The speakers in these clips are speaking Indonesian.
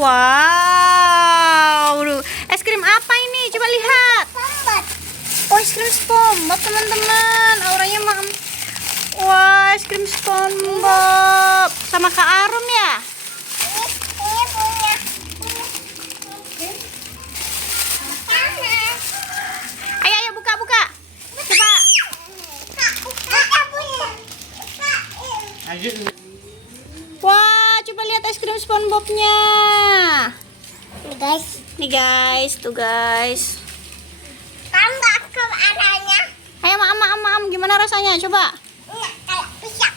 Wow, es krim apa ini? Coba lihat. Oh, es krim SpongeBob teman-teman. Auranya mak. Wah, es krim SpongeBob sama Kak Arum ya. Ini punya. Ayo buka. Coba. Wah, coba lihat es krim SpongeBob-nya. Guys, Nih guys, tuh guys. tambah ke arahnya. Ayo maam, gimana rasanya? Coba. Enggak kayak pisang.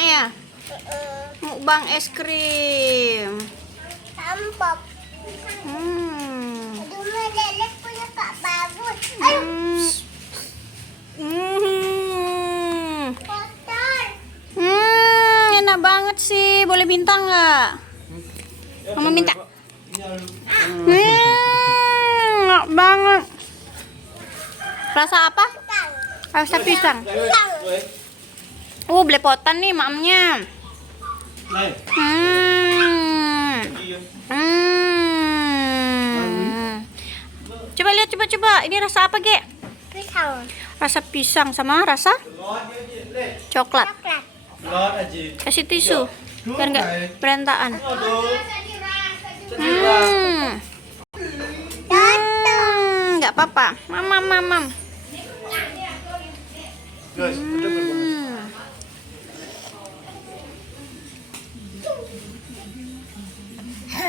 Ya. Mukbang es krim. Tambah. Aduh, Lele punya Kak bagus. Kotor. Enak banget sih. Boleh minta nggak? Mama minta. Enak banget. Rasa apa? Pisang. Rasa pisang. Pisang. Belepotan nih mamnya. Coba lihat, coba. Ini rasa apa, Ge? Pisang. Rasa pisang sama rasa coklat. Coklat. Kasih tisu biar nggak berantakan. Nggak apa-apa. Mam.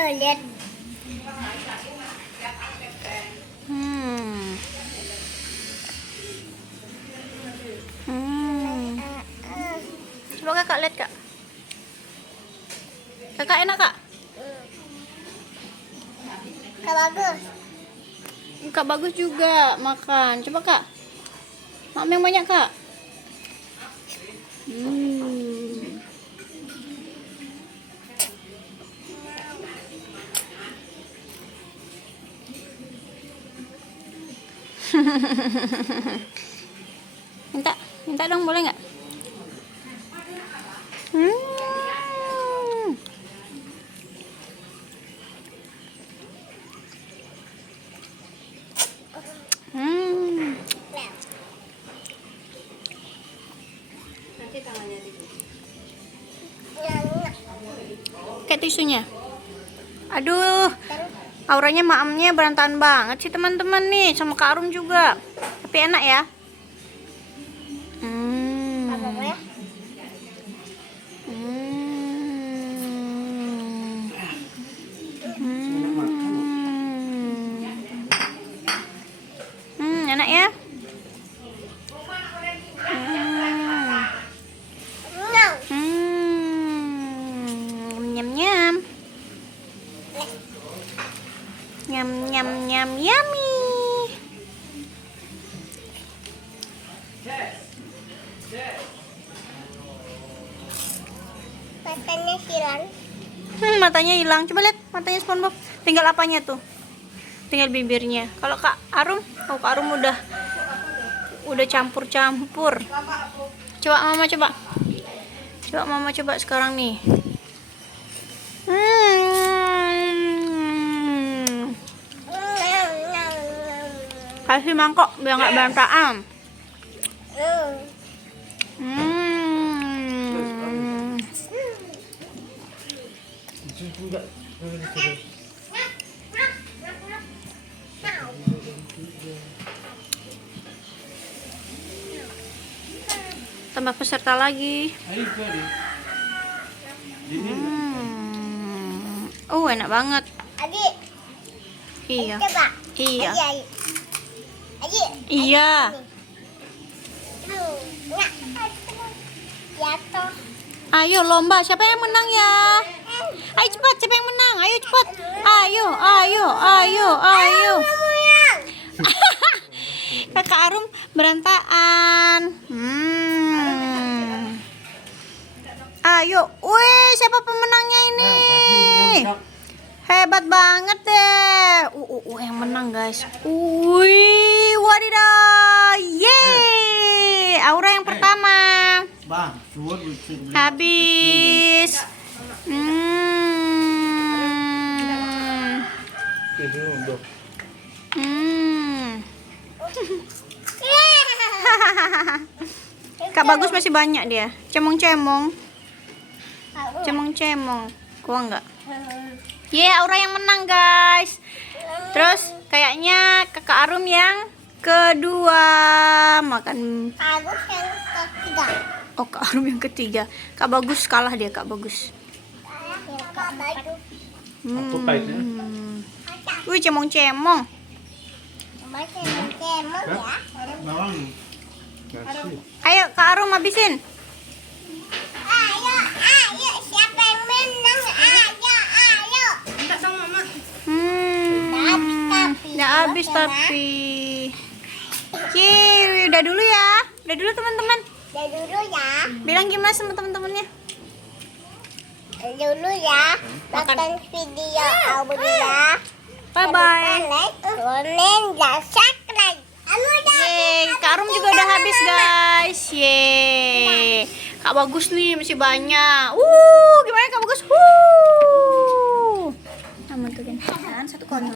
Lihat. Coba kakak lihat, Kak. Kakak enak, Kak? Kak bagus. Kak bagus juga makan. Coba, Kak. Mam yang banyak, Kak. minta dong, boleh nggak? Nanti tangannya kayak tisunya. Aduh, auranya maamnya berantakan banget sih teman-teman nih, sama Kak Arum juga. Tapi enak ya. Apa ya? Enak ya. Nyam yummy. Matanya hilang. Matanya hilang. Coba lihat matanya SpongeBob. Tinggal apanya tuh? Tinggal bibirnya. Kalau Kak Arum, Kak Arum udah campur-campur. Coba Mama coba sekarang nih. Kasih mangkok biar nggak berantakan. Tambah peserta lagi. Enak banget. Adik, Iya. coba. Iya. Adik. Iya. Jatuh. Ayo lomba, siapa yang menang ya? Ayo cepat, siapa yang menang? Ayo cepat. Ayo. Kakak Arum berantakan. Ayo, wih, siapa pemenangnya ini? Hebat banget deh. Yang menang guys. Wih, wadidaw. Yeay. Aura yang pertama. Bang, suwun Habis. Kak Bagus masih banyak dia. Cemong-cemong. Cemong-cemong. Kuah enggak? Aura yang menang, guys. Terus kayaknya Kakak Arum yang kedua makan. Bagus yang ketiga. Oh, Kak Arum yang ketiga. Kak Bagus kalah dia, Kak Bagus. Yang keempat. Apa paitnya? Wih, cemong-cemong. Masih cemong ya. Bawang. Kasih. Ayo, Kak Arum habisin. Ayo, siapa yang menang? Ayo. Nggak habis tapi. Udah dulu ya. Udah dulu teman-teman. Udah dulu ya. Bilang gimana sama teman-temannya? Dulu ya. Tonton video Aura ya. Bye bye. Like, comment, dan subscribe. Yeay, Kak Arum juga udah habis, guys. Yeay. Kak Bagus nih masih banyak. Gimana Kak Bagus? Aman tuh kan. Satu kono.